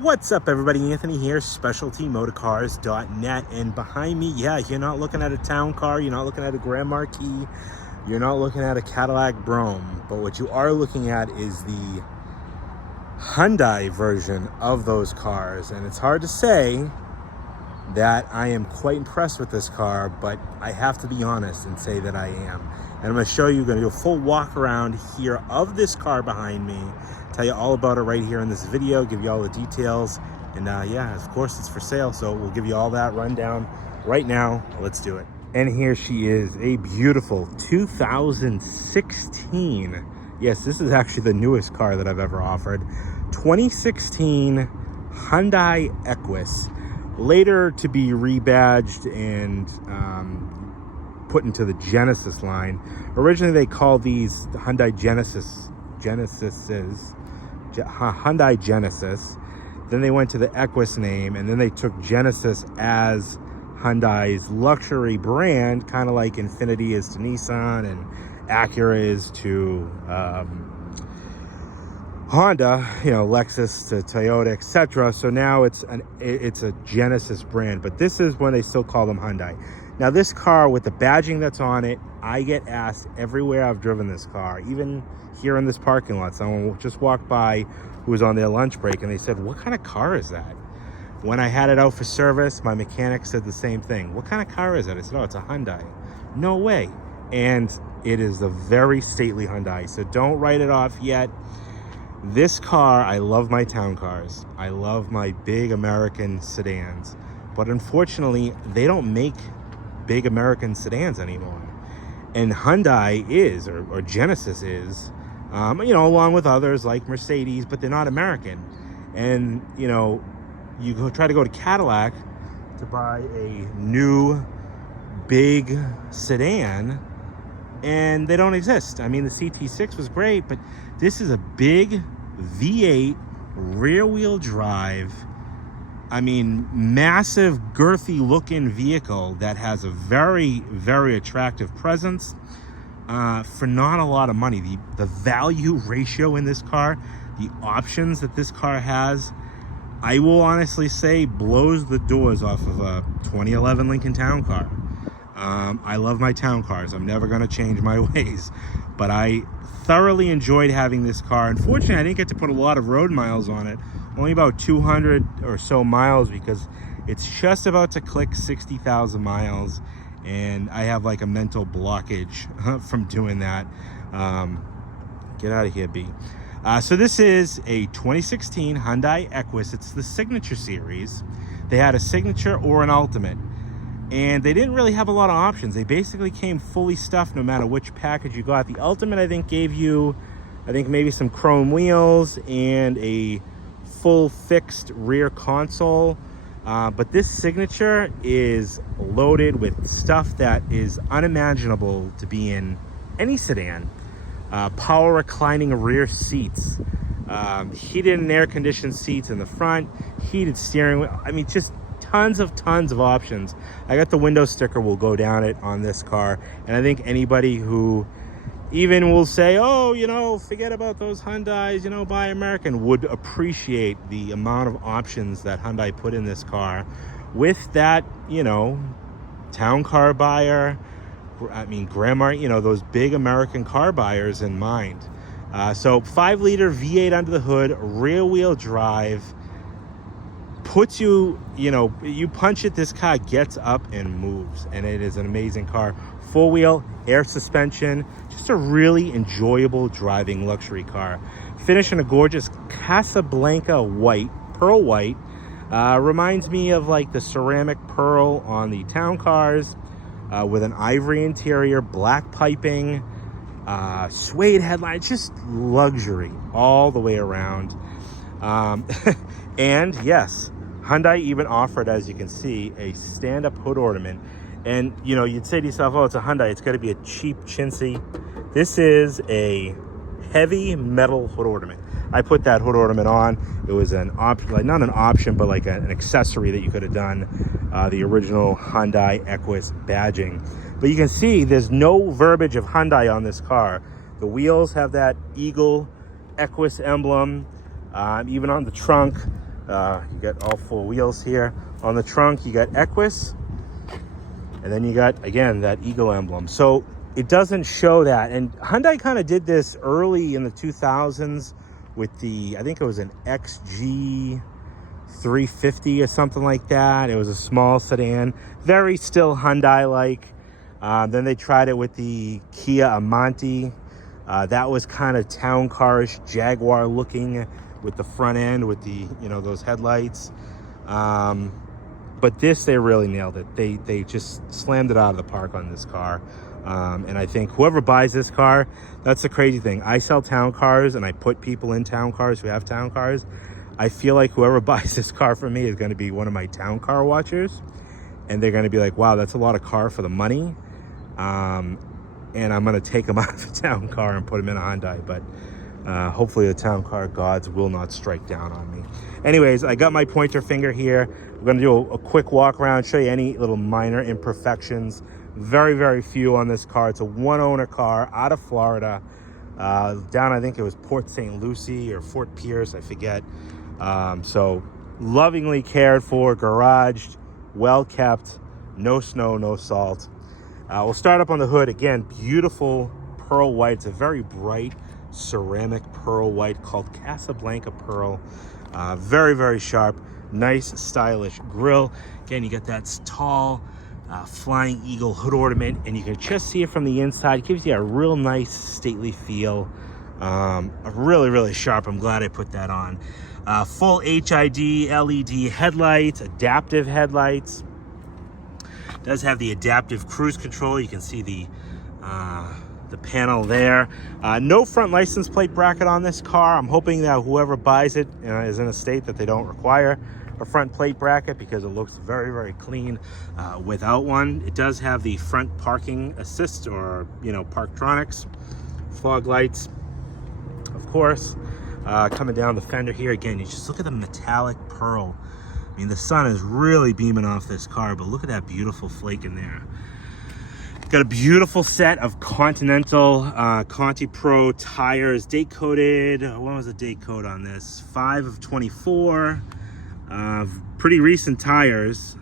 What's up, everybody? Anthony here, specialtymotorcars.net, and behind me, yeah, you're not looking at a town car, you're not looking at a Grand Marquis, you're not looking at a Cadillac brougham, but what you are looking at is the Hyundai version of those cars. And it's hard to say that I am quite impressed with this car, but I have to be honest and say that I am. And I'm going to show you, going to do a full walk around here of this car behind me, tell you all about it right here in this video, give you all the details. And yeah, of course it's for sale, so we'll give you all that rundown right now. Let's do it. And here she is, a beautiful 2016. Yes, this is actually the newest car that I've ever offered. 2016 Hyundai Equus, later to be rebadged and put into the Genesis line. Originally they called these Hyundai Hyundai Genesis. Then they went to the Equus name, and then they took Genesis as Hyundai's luxury brand, kind of like Infiniti is to Nissan and Acura is to Honda, you know, Lexus to Toyota, etc. So now it's a Genesis brand, but this is when they still call them Hyundai. Now this car with the badging that's on it, I get asked everywhere I've driven this car, even here in this parking lot. Someone just walked by who was on their lunch break and they said, "What kind of car is that?" When I had it out for service, my mechanic said the same thing. "What kind of car is it?" I said, "Oh, it's a Hyundai." "No way." And it is a very stately Hyundai, so don't write it off yet. This car, I love my town cars. I love my big American sedans. But unfortunately, they don't make big American sedans anymore. And Hyundai is, or Genesis is, you know, along with others like Mercedes, but they're not American. And, you know, you try to go to Cadillac to buy a new big sedan, and they don't exist. I mean, the CT6 was great, but this is a big V8 rear-wheel drive, I mean, massive, girthy-looking vehicle that has a very, very attractive presence for not a lot of money. The value ratio in this car, the options that this car has, I will honestly say blows the doors off of a 2011 Lincoln Town Car. I love my town cars. I'm never going to change my ways, but I thoroughly enjoyed having this car. Unfortunately, I didn't get to put a lot of road miles on it, only about 200 or so miles, because it's just about to click 60,000 miles, and I have like a mental blockage from doing that. Get out of here, B. So this is a 2016 Hyundai Equus. It's the Signature Series. They had a Signature or an Ultimate, and they didn't really have a lot of options. They basically came fully stuffed no matter which package you got. The Ultimate, I think, gave you, maybe some chrome wheels and a full fixed rear console. But this Signature is loaded with stuff that is unimaginable to be in any sedan. Power reclining rear seats, heated and air conditioned seats in the front, heated steering wheel. I mean, just tons of options. I got the window sticker will go down it on this car, and I think anybody who even will say, "Oh, you know, forget about those Hyundais, you know, buy American," would appreciate the amount of options that Hyundai put in this car with that, you know, town car buyer, I mean, grandma, you know, those big American car buyers in mind. So 5-liter V8 under the hood, rear wheel drive, puts you, you know, you punch it, this car gets up and moves, and it is an amazing car. 4-wheel, air suspension, just a really enjoyable driving luxury car. Finished in a gorgeous Casablanca white, pearl white. Reminds me of like the ceramic pearl on the town cars, with an ivory interior, black piping, suede headlights, just luxury all the way around. And yes, Hyundai even offered, as you can see, a stand-up hood ornament. And, you know, you'd say to yourself, "Oh, it's a Hyundai, it's got to be a cheap chintzy." This is a heavy metal hood ornament. I put that hood ornament on. It was an option, like not an option, but like an accessory that you could have done, the original Hyundai Equus badging. But you can see there's no verbiage of Hyundai on this car. The wheels have that Eagle Equus emblem, even on the trunk. You got all 4 wheels here. On the trunk, you got Equus. And then you got, again, that eagle emblem. So it doesn't show that. And Hyundai kind of did this early in the 2000s with the, I think it was an XG 350 or something like that. It was a small sedan, very still Hyundai-like. Then they tried it with the Kia Amante. That was kind of town carish, Jaguar looking with the front end, with the, you know, those headlights. But this, they really nailed it. They just slammed it out of the park on this car. And I think whoever buys this car, that's the crazy thing. I sell town cars and I put people in town cars who have town cars. I feel like whoever buys this car from me is going to be one of my town car watchers. And they're going to be like, wow, that's a lot of car for the money. And I'm going to take them out of the town car and put them in a Hyundai. But hopefully the town car gods will not strike down on me. Anyways, I got my pointer finger here. We're going to do a quick walk around, show you any little minor imperfections. Very, very few on this car. It's a 1-owner car out of Florida. Down, I think it was Port St. Lucie or Fort Pierce, I forget. So lovingly cared for, garaged, well kept, no snow, no salt. We'll start up on the hood. Again, beautiful pearl white. It's a very bright ceramic pearl white called Casablanca Pearl. Very, very sharp, nice, stylish grille. Again, you got that tall flying eagle hood ornament, and you can just see it from the inside. It gives you a real nice, stately feel. Really, really sharp. I'm glad I put that on. Full HID LED headlights, adaptive headlights. Does have the adaptive cruise control. You can see the panel there. No front license plate bracket on this car. I'm hoping that whoever buys it is in a state that they don't require a front plate bracket, because it looks very, very clean without one. It does have the front parking assist, or, you know, Parktronics, fog lights, of course. Coming down the fender here, again, you just look at the metallic pearl. I mean, the sun is really beaming off this car, but look at that beautiful flake in there. Got a beautiful set of Continental Conti Pro tires, date coated. What was the date code on this? 5 of 24. Pretty recent tires.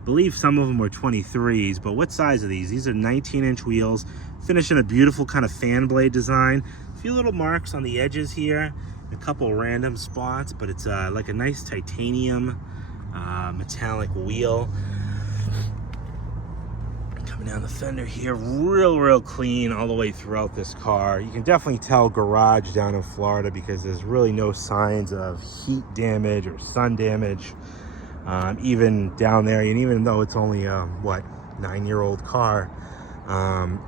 I believe some of them were 23s, but what size are these? These are 19-inch wheels, finished in a beautiful kind of fan blade design. A few little marks on the edges here, a couple random spots, but it's like a nice titanium metallic wheel. Coming down the fender here, real clean all the way throughout this car. You can definitely tell garage down in Florida, because there's really no signs of heat damage or sun damage, even down there. And even though it's only a, what, 9-year-old car,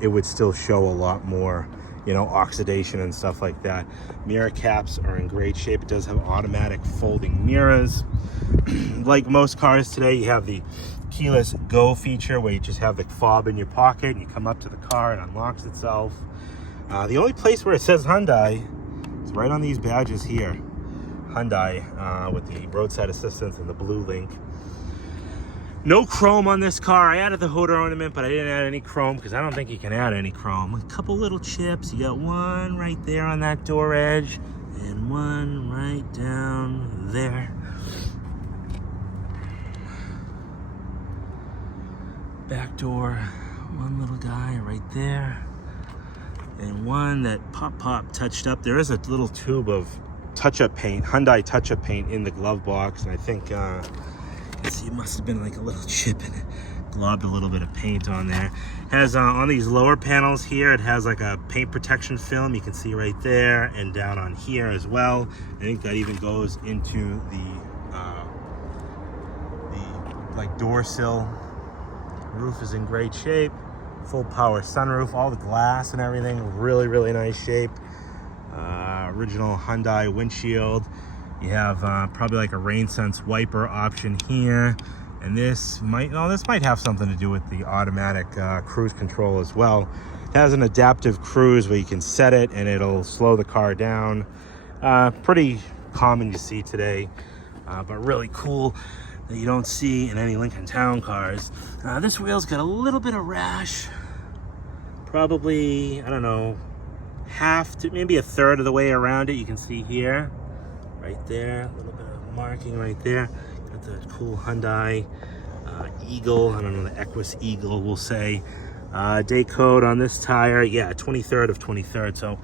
it would still show a lot more, you know, oxidation and stuff like that. Mirror caps are in great shape. It does have automatic folding mirrors. Like most cars today, you have the keyless go feature, where you just have the fob in your pocket and you come up to the car and unlocks itself. The only place where it says Hyundai is right on these badges here. Hyundai, with the roadside assistance and the blue link. No chrome on this car. I added the hood ornament, but I didn't add any chrome because I don't think you can add any chrome. A couple little chips. You got one right there on that door edge and one right down there. Back door, one little guy right there, and one that pop touched up. There is a little tube of touch-up paint, Hyundai touch-up paint, in the glove box, and I think you see, it must have been like a little chip in it, globbed a little bit of paint on there. It has on these lower panels here, it has like a paint protection film, you can see right there, and down on here as well. I think that even goes into the like door sill. Roof is in great shape, full power sunroof, all the glass and everything, really nice shape. Original Hyundai windshield. You have probably like a rain sense wiper option here, and this might have something to do with the automatic cruise control as well. It has an adaptive cruise where you can set it and it'll slow the car down. Pretty common to see today, but really cool that you don't see in any Lincoln Town cars. This wheel's got a little bit of rash, probably, I don't know, half to maybe a third of the way around it. You can see here, right there, a little bit marking right there. Got the cool Hyundai Eagle. I don't know, the Equus Eagle, we'll say. Day code on this tire, yeah, 23rd of 23rd. So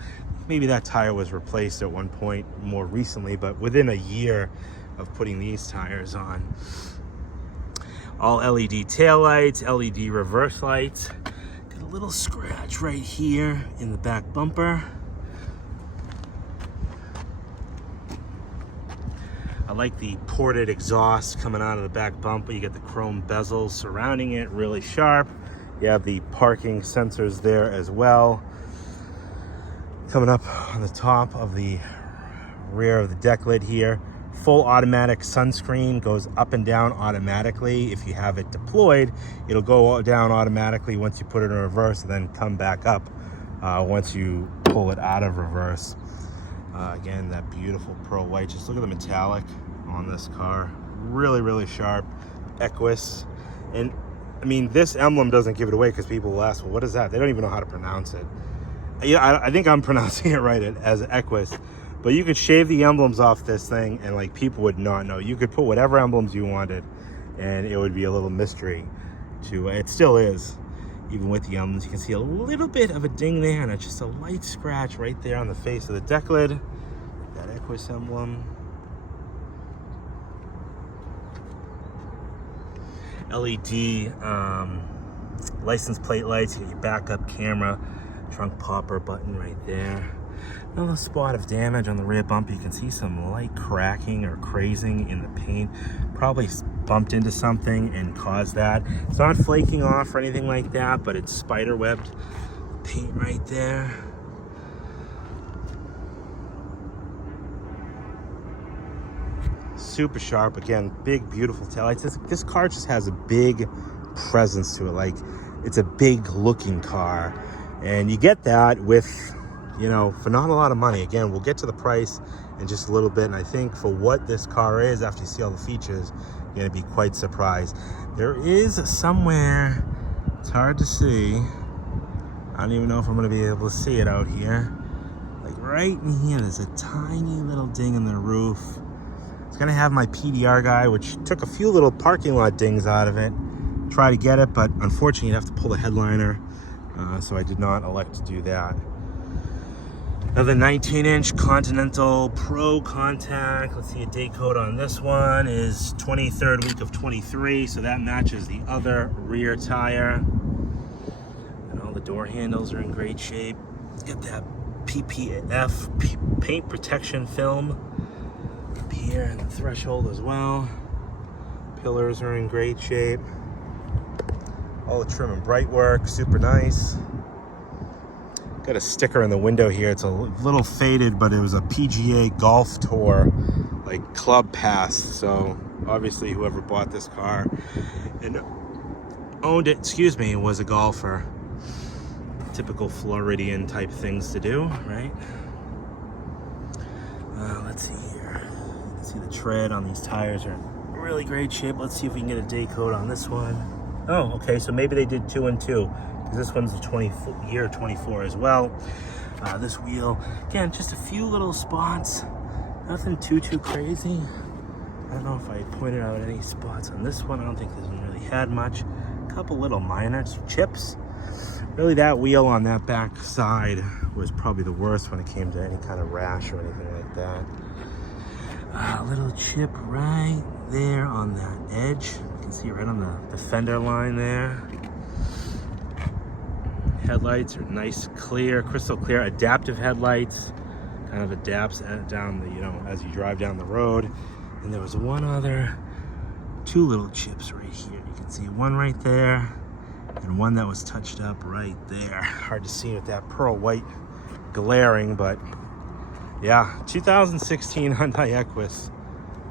maybe that tire was replaced at one point more recently, but within a year of putting these tires on. All LED taillights, LED reverse lights. Got a little scratch right here in the back bumper. I like the ported exhaust coming out of the back bumper. You get the chrome bezels surrounding it, really sharp. You have the parking sensors there as well. Coming up on the top of the rear of the deck lid here. Full automatic sunscreen, goes up and down automatically. If you have it deployed, it'll go down automatically once you put it in reverse and then come back up once you pull it out of reverse. Again, that beautiful pearl white. Just look at the metallic on this car. Really, really sharp. Equus. And I mean, this emblem doesn't give it away because people will ask, well, what is that? They don't even know how to pronounce it. Yeah, I think I'm pronouncing it right as Equus. But you could shave the emblems off this thing and like people would not know. You could put whatever emblems you wanted and it would be a little mystery to, it still is. Even with the emblems, you can see a little bit of a ding there and it's just a light scratch right there on the face of the deck lid. That Equus emblem. LED license plate lights, you get your backup camera, trunk popper button right there. Another spot of damage on the rear bumper. You can see some light cracking or crazing in the paint. Probably bumped into something and caused that. It's not flaking off or anything like that, but it's spider webbed paint right there. Super sharp. Again, big, beautiful taillights. This car just has a big presence to it. Like, it's a big looking car. And you get that with, you know, for not a lot of money. Again, we'll get to the price in just a little bit. And I think for what this car is, after you see all the features, you're going to be quite surprised. There is somewhere, it's hard to see. I don't even know if I'm going to be able to see it out here. Like right in here, there's a tiny little ding in the roof. It's going to have my PDR guy, which took a few little parking lot dings out of it. Try to get it, but unfortunately, you'd have to pull the headliner. So I did not elect to do that. Another 19-inch Continental Pro contact. Let's see, a day code on this one is 23rd week of 23, so that matches the other rear tire. And all the door handles are in great shape. Get that PPF paint protection film up here and the threshold as well. Pillars are in great shape. All the trim and bright work, super nice. Got a sticker in the window here. It's a little faded, but it was a PGA Golf Tour, like club pass. So obviously whoever bought this car and owned it, was a golfer. Typical Floridian type things to do, right? Let's see here. Let's see the tread on these tires are in really great shape. Let's see if we can get a day code on this one. Oh, okay, so maybe they did 2 and 2, because this one's the year 24 as well. This wheel, again, just a few little spots, nothing too crazy. I don't know if I pointed out any spots on this one. I don't think this one really had much. A couple little minor chips. Really, that wheel on that back side was probably the worst when it came to any kind of rash or anything like that. A little chip right there on that edge. You can see right on the fender line there. Headlights are nice, clear, crystal clear, adaptive headlights. Kind of adapts down the, as you drive down the road. And there was two little chips right here. You can see one right there and one that was touched up right there. Hard to see with that pearl white glaring, but yeah, 2016 Hyundai Equus.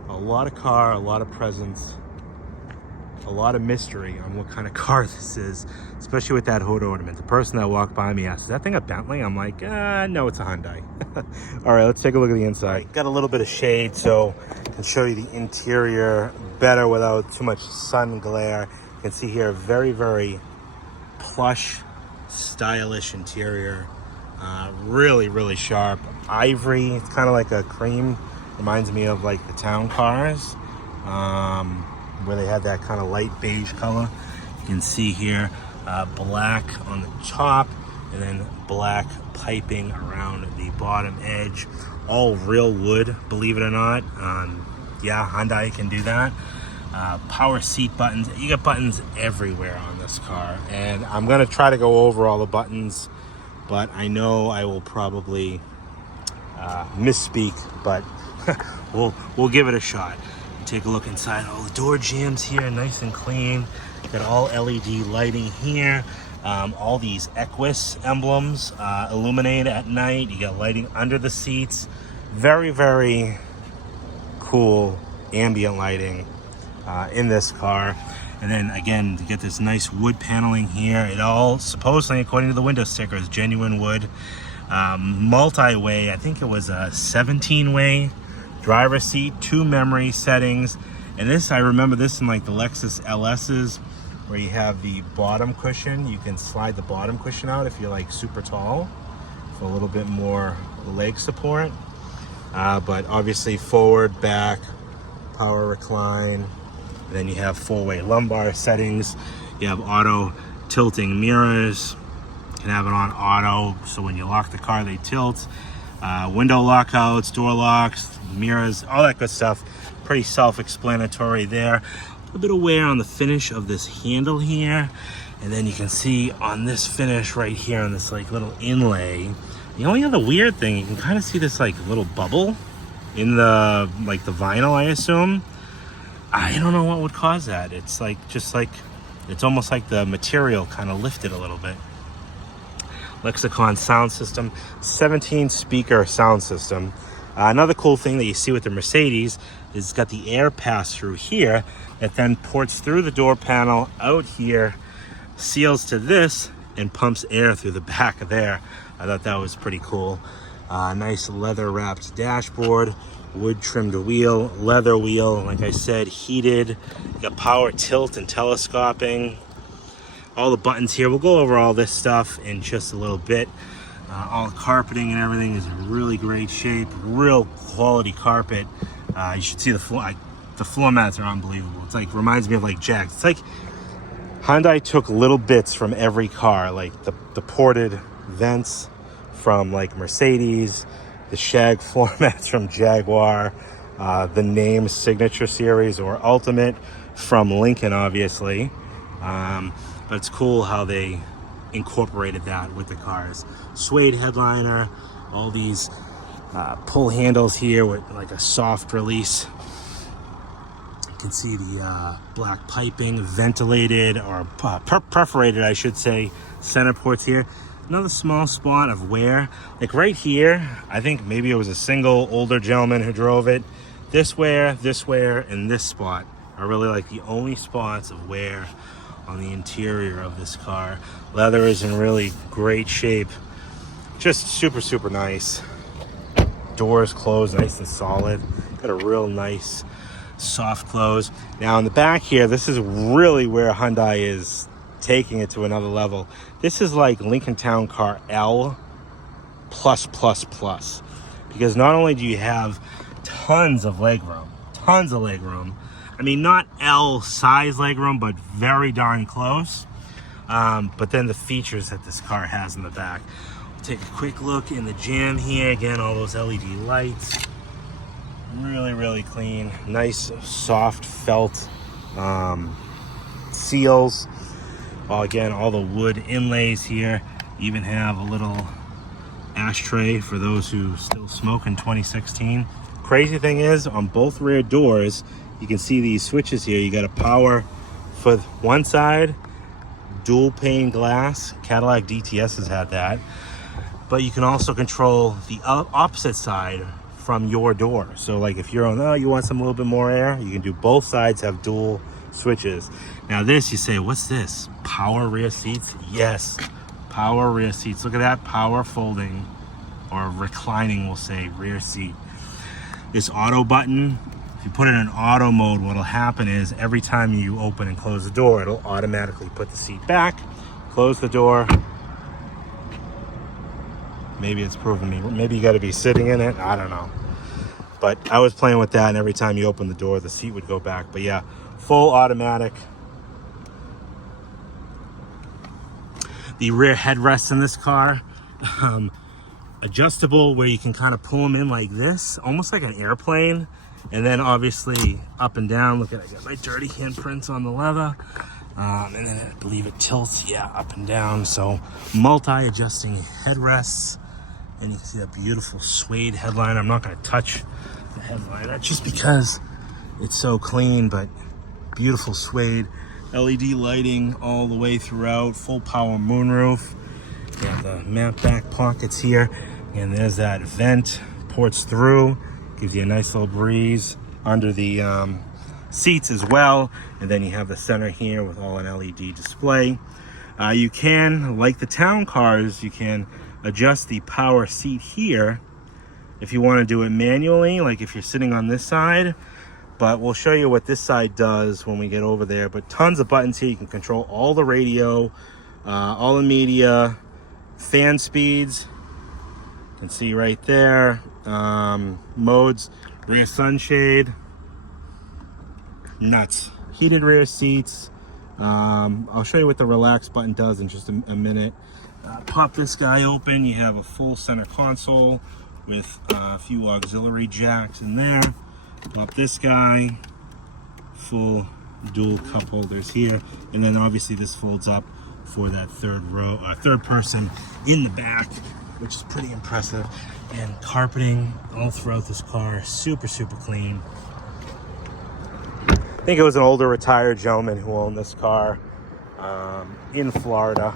A lot of car, a lot of presence, a lot of mystery on what kind of car this is, especially with that hood ornament. The person that walked by me asked, is that thing a Bentley? I'm like, no, it's a Hyundai. All right, let's take a look at the inside. Got a little bit of shade, so I can show you the interior better without too much sun glare. You can see here, very, very plush, stylish interior. Really, really sharp. Ivory, it's kind of like a cream Reminds me of like the town cars, where they had that kind of light beige color. You can see here black on the top, and then black piping around the bottom edge. All real wood, believe it or not. Yeah, Hyundai can do that. Power seat buttons. You got buttons everywhere on this car, and I'm gonna try to go over all the buttons, but I know I will probably misspeak, but we'll give it a shot. Take a look inside. All the door jambs here, nice and clean. Got all LED lighting here. All these Equus emblems illuminate at night. You got lighting under the seats. Very, very cool ambient lighting in this car. And then again, to get this nice wood paneling here, it all supposedly, according to the window sticker, is genuine wood. Multi-way, I think it was a 17-way driver's seat, 2 memory settings. And this, I remember this in like the Lexus LS's, where you have the bottom cushion. You can slide the bottom cushion out if you're like super tall for a little bit more leg support. But obviously forward, back, power recline. And then you have 4-way lumbar settings. You have auto tilting mirrors. You can have it on auto, so when you lock the car, they tilt. Window lockouts, door locks, mirrors, all that good stuff. Pretty self-explanatory there. A little bit of wear on the finish of this handle here. And then you can see on this finish right here on this like little inlay, the only other weird thing, you can kind of see this like little bubble in the like the vinyl, I assume. I don't know what would cause that. It's like just like it's almost like the material kind of lifted a little bit. Lexicon sound system, 17 speaker sound system. Another cool thing that you see with the Mercedes is it's got the air pass through here that then ports through the door panel out here, seals to this, and pumps air through the back of there. I thought that was pretty cool. Nice leather wrapped dashboard, wood trimmed wheel, leather wheel, like I said, heated. You got power tilt and telescoping. All the buttons here. We'll go over all this stuff in just a little bit. All the carpeting and everything is in really great shape. Real quality carpet. You should see the floor. The floor mats are unbelievable. It's like reminds me of like Jags. It's like Hyundai took little bits from every car, like the ported vents from like Mercedes, the shag floor mats from Jaguar, the name Signature Series or Ultimate from Lincoln, obviously. But it's cool how they incorporated that with the cars. Suede headliner, all these pull handles here with like a soft release. You can see the black piping, ventilated or perforated, I should say, center ports here. Another small spot of wear, like right here. I think maybe it was a single older gentleman who drove it. This wear, and this spot are really like the only spots of wear on the interior of this car. Leather is in really great shape. Just super, super nice. Doors closed nice and solid. Got a real nice soft close. Now in the back here, this is really where Hyundai is taking it to another level. This is like Lincoln Town Car L plus. Because not only do you have tons of legroom, I mean, not L size legroom, but very darn close. But then the features that this car has in the back. We'll take a quick look in the jam here. Again, all those LED lights. Really, really clean. Nice, soft felt seals. Well, again, all the wood inlays here. You even have a little ashtray for those who still smoke in 2016. Crazy thing is, on both rear doors, you can see these switches here. You got a power for one side, dual pane glass. Cadillac DTS has had that. But you can also control the opposite side from your door. So like if you're on, you want some a little bit more air, you can do both sides, have dual switches. Now this, you say, what's this? Power rear seats? Yes, power rear seats. Look at that, power folding or reclining, we'll say, rear seat. This auto button, if you put it in auto mode, what'll happen is every time you open and close the door, it'll automatically put the seat back, close the door. Maybe it's proving me, maybe you got to be sitting in it, I don't know. But I was playing with that, and every time you open the door, the seat would go back. But yeah, full automatic. The rear headrests in this car, adjustable, where you can kind of pull them in like this, almost like an airplane. And then obviously up and down. Look at it, I got my dirty handprints on the leather. And then I believe it tilts, yeah, up and down. So multi-adjusting headrests. And you can see that beautiful suede headliner. I'm not going to touch the headliner just because it's so clean, but beautiful suede. LED lighting all the way throughout, full power moonroof. You have the matte back pockets here, and there's that vent, ports through, gives you a nice little breeze under the seats as well. And then you have the center here with all an LED display. You can, like the town cars, you can adjust the power seat here if you want to do it manually, like if you're sitting on this side. But we'll show you what this side does when we get over there. But tons of buttons here. You can control all the radio, all the media, fan speeds. You can see right there. Modes, rear sunshade. Nuts. Heated rear seats. I'll show you what the relax button does in just a minute. Pop this guy open. You have a full center console with a few auxiliary jacks in there. Pop this guy, full dual cup holders here, and then obviously this folds up for that third person in the back, which is pretty impressive. And carpeting all throughout this car, super clean. I think it was an older retired gentleman who owned this car in Florida,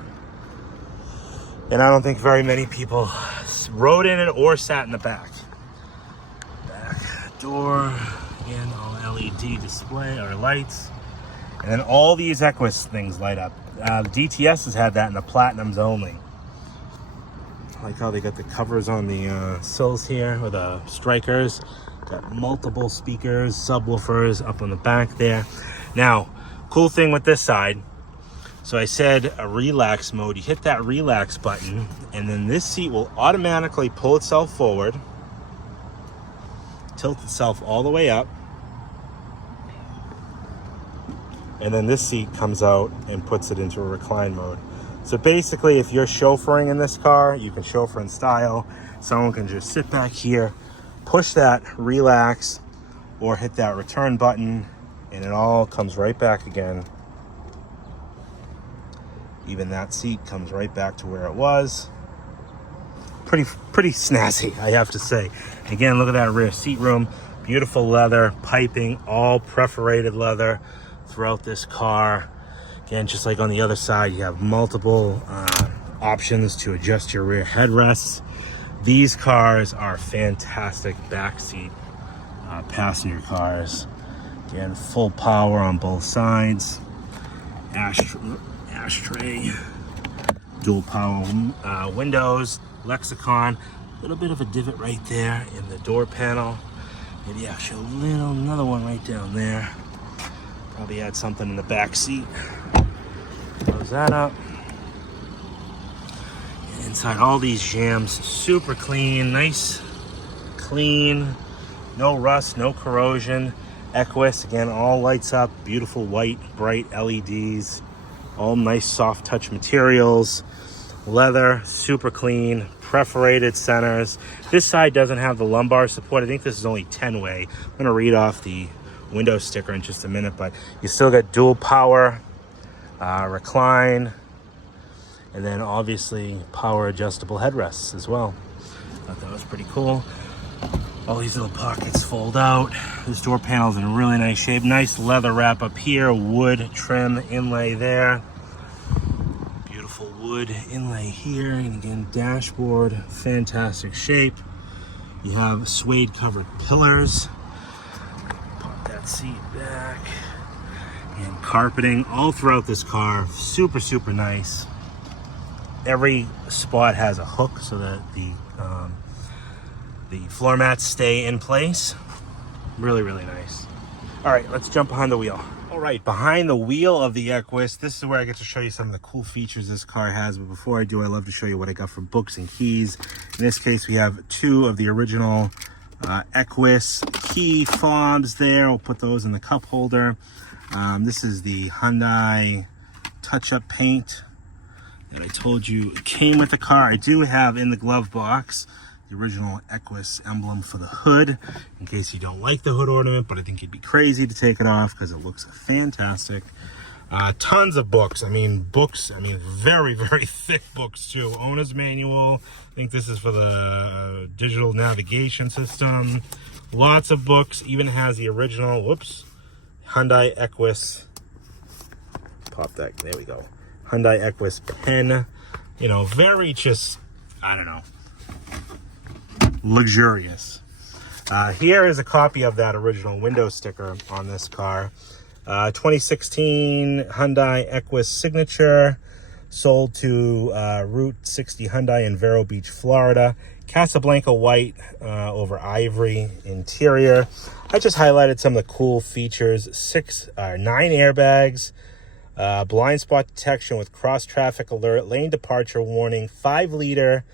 and I don't think very many people rode in it or sat in the back. Door, again, all LED display or lights, and then all these Equus things light up. The DTS has had that in the Platinums only. I like how they got the covers on the sills here, or the strikers. Got multiple speakers, subwoofers up on the back there. Now, cool thing with this side, so I said a relax mode. You hit that relax button, and then this seat will automatically pull itself forward, tilt itself all the way up, and then this seat comes out and puts it into a recline mode. So basically, if you're chauffeuring in this car, you can chauffeur in style. Someone can just sit back here, push that relax, or hit that return button, and it all comes right back again. Even that seat comes right back to where it was. Pretty snazzy, I have to say. Again, look at that rear seat room. Beautiful leather, piping, all perforated leather throughout this car. Again, just like on the other side, you have multiple options to adjust your rear headrests. These cars are fantastic backseat passenger cars. Again, full power on both sides. Ashtray, dual power windows. Lexicon, a little bit of a divot right there in the door panel. Maybe actually another one right down there. Probably add something in the back seat. Close that up. And inside all these jams, super clean, nice, clean, no rust, no corrosion. Equus, again, all lights up, beautiful white, bright LEDs, all nice soft touch materials. Leather, super clean, perforated centers. This side doesn't have the lumbar support. I think this is only 10-way. I'm going to read off the window sticker in just a minute, but you still got dual power, recline, and then obviously power adjustable headrests as well. Thought that was pretty cool. All these little pockets fold out. This door panel's in really nice shape. Nice leather wrap up here, wood trim inlay there. Wood inlay here, and again, dashboard, fantastic shape. You have suede covered pillars. Pop that seat back. And carpeting all throughout this car, super nice. Every spot has a hook so that the floor mats stay in place. Really nice. All right, let's jump behind the wheel. All right, behind the wheel of the Equus, this is where I get to show you some of the cool features this car has. But before I do, I love to show you what I got for books and keys. In this case, we have two of the original Equus key fobs there. We'll put those in the cup holder. This is the Hyundai touch-up paint that I told you came with the car. I do have in the glove box the original Equus emblem for the hood, in case you don't like the hood ornament, but I think you'd be crazy to take it off because it looks fantastic. Tons of books. Books, very, very thick books too. Owner's manual. I think this is for the digital navigation system. Lots of books. Even has the original, Hyundai Equus. Pop that, there we go. Hyundai Equus pen. Very just, I don't know, luxurious. Here is a copy of that original window sticker on this car. 2016 Hyundai Equus Signature, sold to Route 60 Hyundai in Vero Beach, Florida. Casablanca white over ivory interior. I just highlighted some of the cool features. 9 airbags, blind spot detection with cross traffic alert, lane departure warning, 5-liter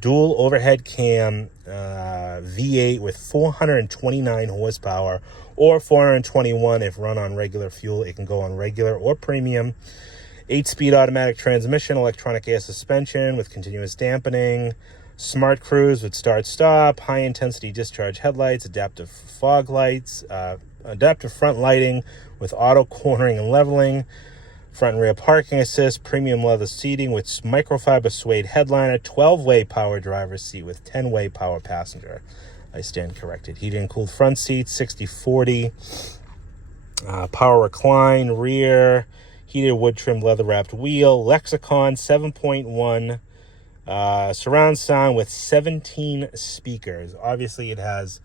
dual overhead cam, V8 with 429 horsepower, or 421 if run on regular fuel. It can go on regular or premium. 8-speed automatic transmission, electronic air suspension with continuous dampening, smart cruise with start-stop, high-intensity discharge headlights, adaptive fog lights, adaptive front lighting with auto cornering and leveling, front and rear parking assist, premium leather seating with microfiber suede headliner, 12-way power driver's seat with 10-way power passenger. I stand corrected. Heated and cooled front seats, 60/40. Power recline, rear, heated wood trim leather wrapped wheel, Lexicon 7.1, surround sound with 17 speakers. Obviously it has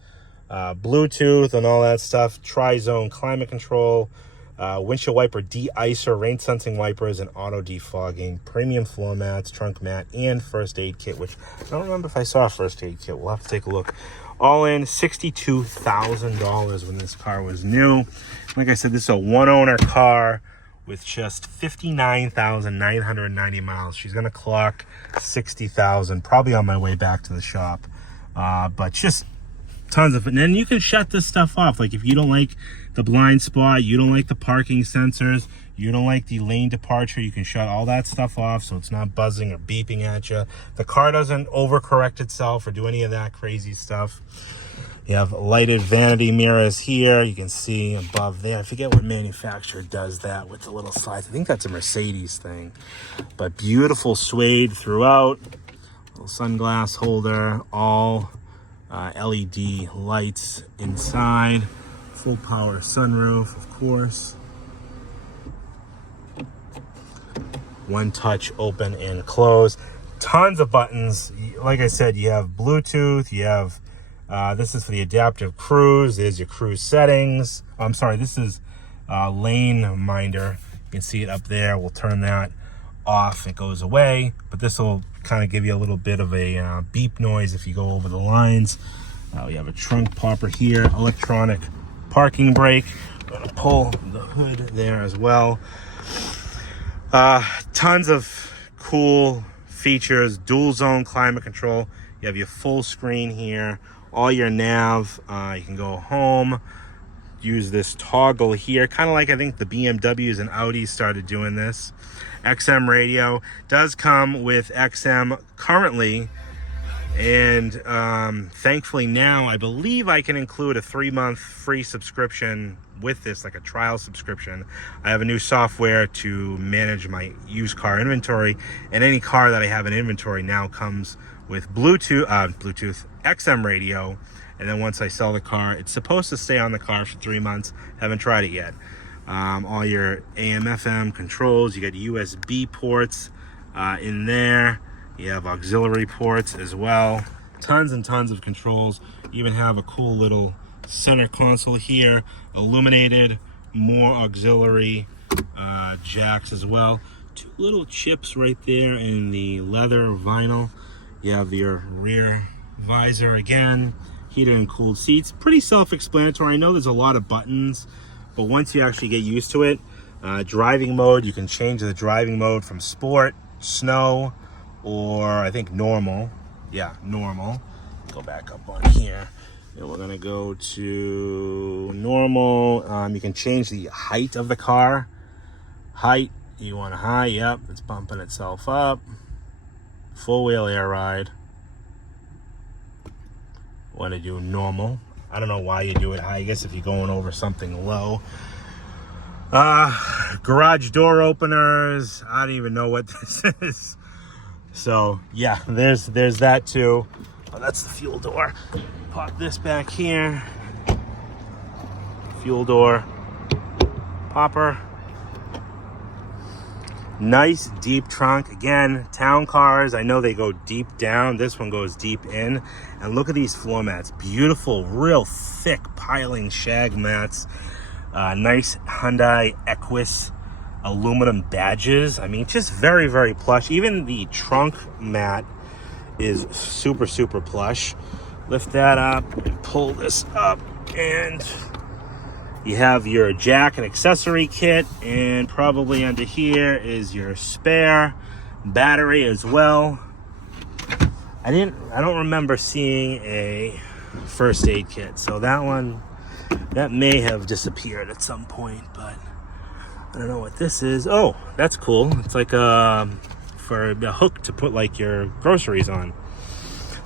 Bluetooth and all that stuff, tri-zone climate control, windshield wiper de-icer, rain sensing wipers, and auto defogging, premium floor mats, trunk mat, and first aid kit, which I don't remember if I saw a first aid kit. We'll have to take a look. All in $62,000 when this car was new. Like I said, this is a one-owner car with just 59,990 miles. She's gonna clock 60,000 probably on my way back to the shop. But just tons of it. And then you can shut this stuff off. Like if you don't like the blind spot, you don't like the parking sensors, you don't like the lane departure, you can shut all that stuff off so it's not buzzing or beeping at you. The car doesn't overcorrect itself or do any of that crazy stuff. You have lighted vanity mirrors here. You can see above there. I forget what manufacturer does that with the little slides. I think that's a Mercedes thing. But beautiful suede throughout. Little sunglass holder. All LED lights inside. Full power sunroof, of course. One touch open and close. Tons of buttons. Like I said, you have Bluetooth. You have this is for the adaptive cruise. There's your cruise settings. I'm sorry, this is lane minder. You can see it up there. We'll turn that off. It goes away. But this will kind of give you a little bit of a beep noise if you go over the lines. We have a trunk popper here. Electronic parking brake. I'm going to pull the hood there as well. Tons of cool features. Dual zone climate control. You have your full screen here. All your nav. You can go home. Use this toggle here. Kind of like I think the BMWs and Audis started doing this. XM radio. Does come with XM currently. And thankfully now I believe I can include a 3-month free subscription with this, like a trial subscription. I have a new software to manage my used car inventory, and any car that I have in inventory now comes with Bluetooth XM radio. And then once I sell the car, it's supposed to stay on the car for 3 months. Haven't tried it yet. All your AM FM controls. You got USB ports in there. You have auxiliary ports as well. Tons and tons of controls. You even have a cool little center console here, illuminated, more auxiliary jacks as well. 2 little chips right there in the leather vinyl. You have your rear visor again, heated and cooled seats. Pretty self-explanatory. I know there's a lot of buttons, but once you actually get used to it, driving mode, you can change the driving mode from sport, snow, or I think normal. Yeah, normal. Go back up on here. And we're gonna go to normal. You can change the height of the car. Height, you want a high, yep, it's bumping itself up. Full wheel air ride. Want to do normal. I don't know why you do it high. I guess if you're going over something low. Garage door openers. I don't even know what this is. So yeah, there's that too. Oh, that's the fuel door. Pop this back here. Fuel door. Popper. Nice deep trunk. Again, town cars, I know they go deep down. This one goes deep in. And look at these floor mats. Beautiful, real thick piling shag mats. Nice Hyundai Equus aluminum badges. I mean, just very, very plush. Even the trunk mat is super, super plush. Lift that up and pull this up, and you have your jack and accessory kit, and probably under here is your spare battery as well. I don't remember seeing a first aid kit, so that may have disappeared at some point, but I don't know what this is. Oh, that's cool. It's like for a hook to put like your groceries on.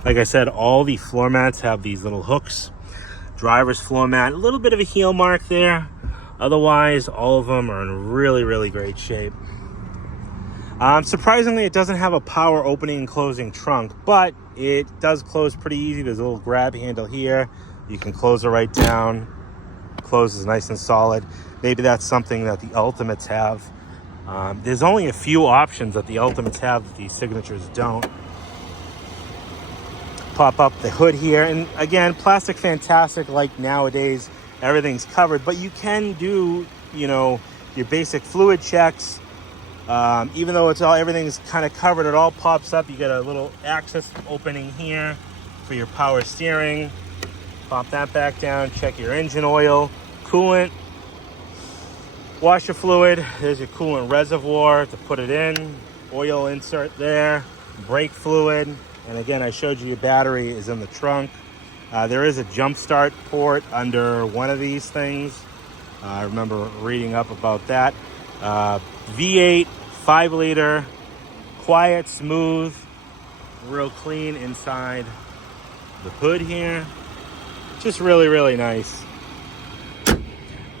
Like I said, all the floor mats have these little hooks. Driver's floor mat, a little bit of a heel mark there. Otherwise, all of them are in really, really great shape. Surprisingly, it doesn't have a power opening and closing trunk, but it does close pretty easy. There's a little grab handle here. You can close it right down. Closes nice and solid. Maybe that's something that the Ultimates have. There's only a few options that the Ultimates have that these Signatures don't. Pop up the hood here, and again, plastic fantastic. Like nowadays, everything's covered, but you can do, your basic fluid checks. Even though everything's kind of covered, it all pops up. You get a little access opening here for your power steering. Pop that back down. Check your engine oil, coolant, washer fluid. There's your coolant reservoir to put it in. Oil insert there. Brake fluid. And again, I showed you your battery is in the trunk. There is a jump start port under one of these things. I remember reading up about that. V8, 5-liter, quiet, smooth, real clean inside the hood here. Just really, really nice.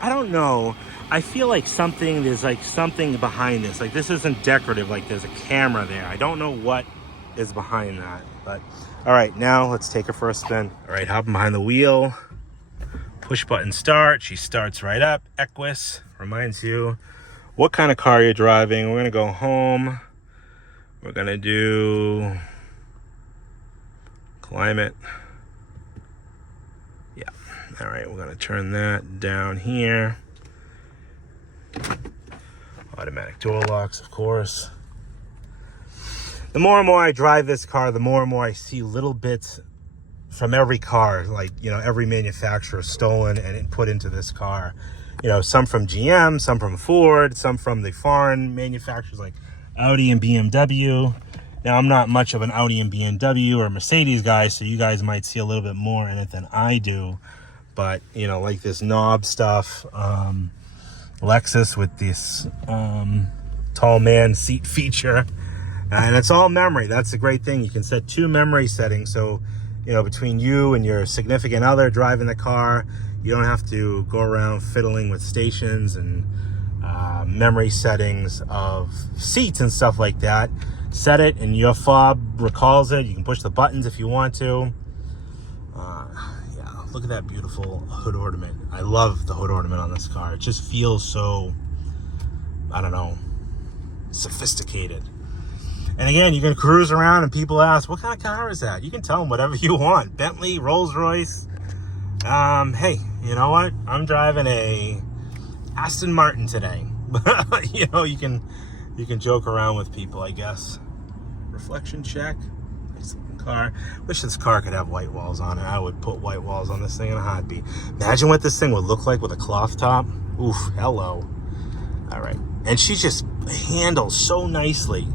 I don't know. I feel like there's like something behind this. Like this isn't decorative, like there's a camera there. I don't know what is behind that, but all right, now let's take her for a spin. All right, hopping behind the wheel, push button start. She starts right up. Equus reminds you what kind of car you're driving. We're gonna go home. We're gonna do climate. Yeah, all right, we're gonna turn that down here. Automatic door locks, of course. The more and more I drive this car, the more and more I see little bits from every car, like, every manufacturer stolen and put into this car. Some from GM, some from Ford, some from the foreign manufacturers like Audi and BMW. Now, I'm not much of an Audi and BMW or Mercedes guy, so you guys might see a little bit more in it than I do. But, like this knob stuff, Lexus with this tall man seat feature. And it's all memory. That's a great thing. You can set 2 memory settings. So, between you and your significant other driving the car, you don't have to go around fiddling with stations and memory settings of seats and stuff like that. Set it and your fob recalls it. You can push the buttons if you want to. Yeah, look at that beautiful hood ornament. I love the hood ornament on this car. It just feels so, I don't know, sophisticated. And again, you can cruise around and people ask, what kind of car is that? You can tell them whatever you want. Bentley, Rolls Royce. Hey, you know what? I'm driving a Aston Martin today. You can joke around with people, I guess. Reflection check. Nice looking car. Wish this car could have white walls on it. I would put white walls on this thing in a heartbeat. Imagine what this thing would look like with a cloth top. Oof, hello. All right. And she just handles so nicely.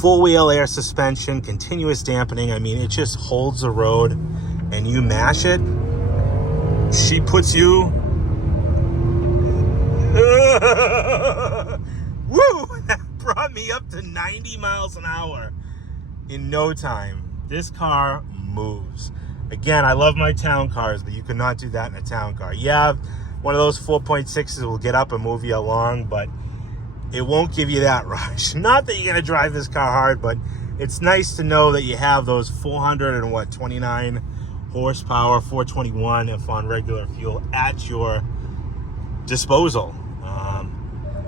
Full wheel air suspension, continuous dampening. I mean, it just holds the road. and you mash it, she puts you... Woo! That brought me up to 90 miles an hour in no time. This car moves. Again, I love my town cars, but you cannot do that in a town car. Yeah, one of those 4.6s will get up and move you along, but it won't give you that rush. Not that you're going to drive this car hard, but it's nice to know that you have those 429 horsepower, 421 if on regular fuel, at your disposal.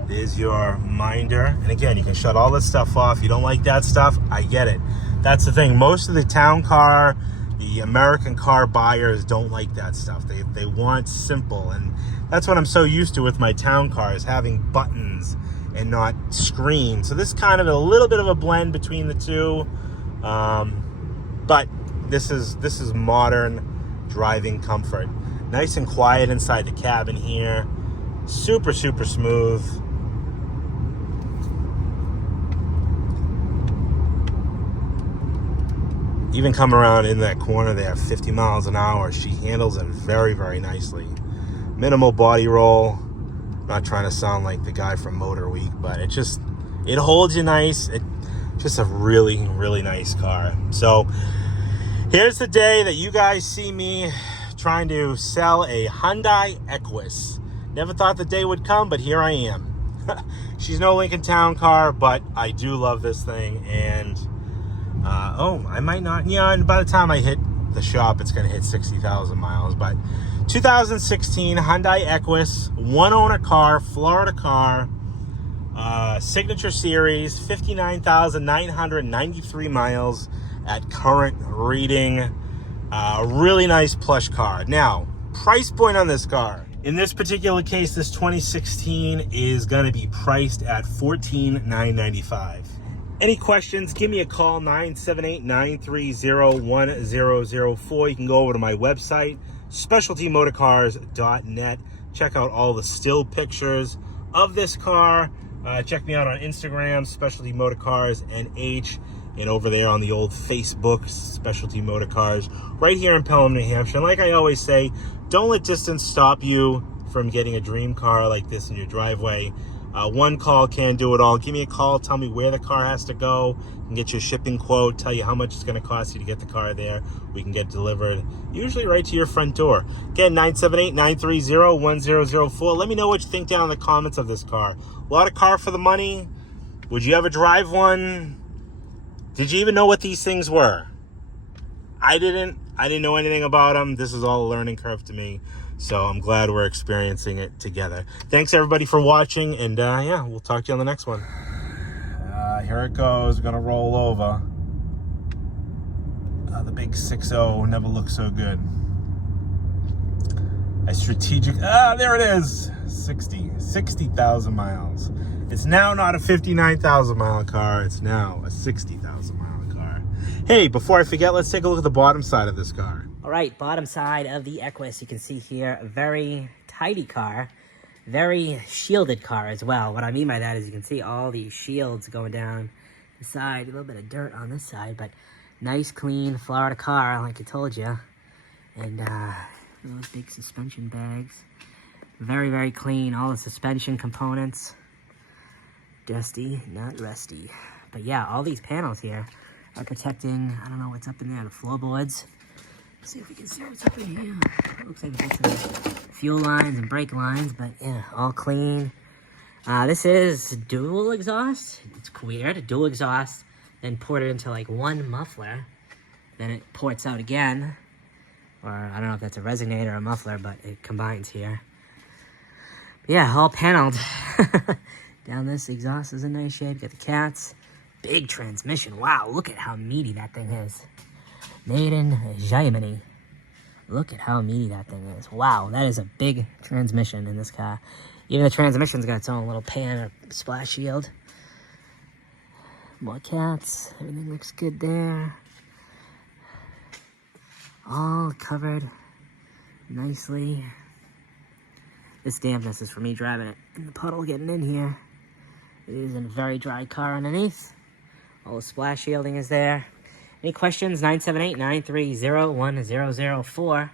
There's your minder. And again, you can shut all this stuff off. You don't like that stuff, I get it. That's the thing. Most of the town car, the American car buyers don't like that stuff. They want simple. And that's what I'm so used to with my town cars, having buttons and not screens. So this is kind of a little bit of a blend between the two. But this is modern driving comfort. Nice and quiet inside the cabin here. Super, super smooth. Even come around in that corner there, 50 miles an hour. She handles it very, very nicely. Minimal body roll. Not trying to sound like the guy from Motor Week, but it holds you nice. It's just a really, really nice car. So here's the day that you guys see me trying to sell a Hyundai Equus. Never thought the day would come, but here I am. She's no Lincoln Town car, but I do love this thing. And I might not, and by the time I hit the shop, it's going to hit 60,000 miles. But 2016 Hyundai Equus, one owner car, Florida car, Signature Series, 59,993 miles at current reading. Really nice plush car. Now, price point on this car. In this particular case, this 2016 is going to be priced at $14,995. Any questions, give me a call, 978-930-1004. You can go over to my website, specialtymotorcars.net. Check out all the still pictures of this car. Check me out on Instagram, Specialty Motorcars NH, and over there on the old Facebook, Specialty Motorcars, right here in Pelham, New Hampshire. And like I always say, don't let distance stop you from getting a dream car like this in your driveway. One call can do it all. Give me a call. Tell me where the car has to go. I can get you a shipping quote. Tell you how much it's going to cost you to get the car there. We can get it delivered, usually right to your front door. Again, 978-930-1004. Let me know what you think down in the comments of this car. A lot of car for the money. Would you ever drive one? Did you even know what these things were? I didn't know anything about them. This is all a learning curve to me. So I'm glad we're experiencing it together. Thanks everybody for watching, and yeah, we'll talk to you on the next one. Here it goes. We're gonna roll over. The big 6.0 never looked so good. A strategic, there it is. 60,000 miles. It's now not a 59,000 mile car. It's now a 60,000 mile car. Hey, before I forget, let's take a look at the bottom side of this car. All right, bottom side of the Equus, you can see here, a very tidy car, very shielded car as well. What I mean by that is you can see all these shields going down the side, a little bit of dirt on this side, but nice, clean Florida car, like I told you. And those big suspension bags, very, very clean, all the suspension components. Dusty, not rusty. But yeah, all these panels here are protecting, I don't know what's up in there, the floorboards. Let's see if we can see what's up in here. It looks like it's some fuel lines and brake lines, but yeah, all clean. This is dual exhaust. It's weird, dual exhaust, then ported into like one muffler. Then it ports out again. Or I don't know if that's a resonator or a muffler, but it combines here. But yeah, all paneled. Down this exhaust is in nice shape. Got the cats. Big transmission. Wow, look at how meaty that thing is. Made in Germany. Look at how meaty that thing is. Wow, that is a big transmission in this car. Even the transmission's got its own little pan or splash shield. More cats. Everything looks good there. All covered nicely. This dampness is for me driving it in the puddle, getting in here. It is a very dry car underneath. All the splash shielding is there. Any questions? 978-930-1004.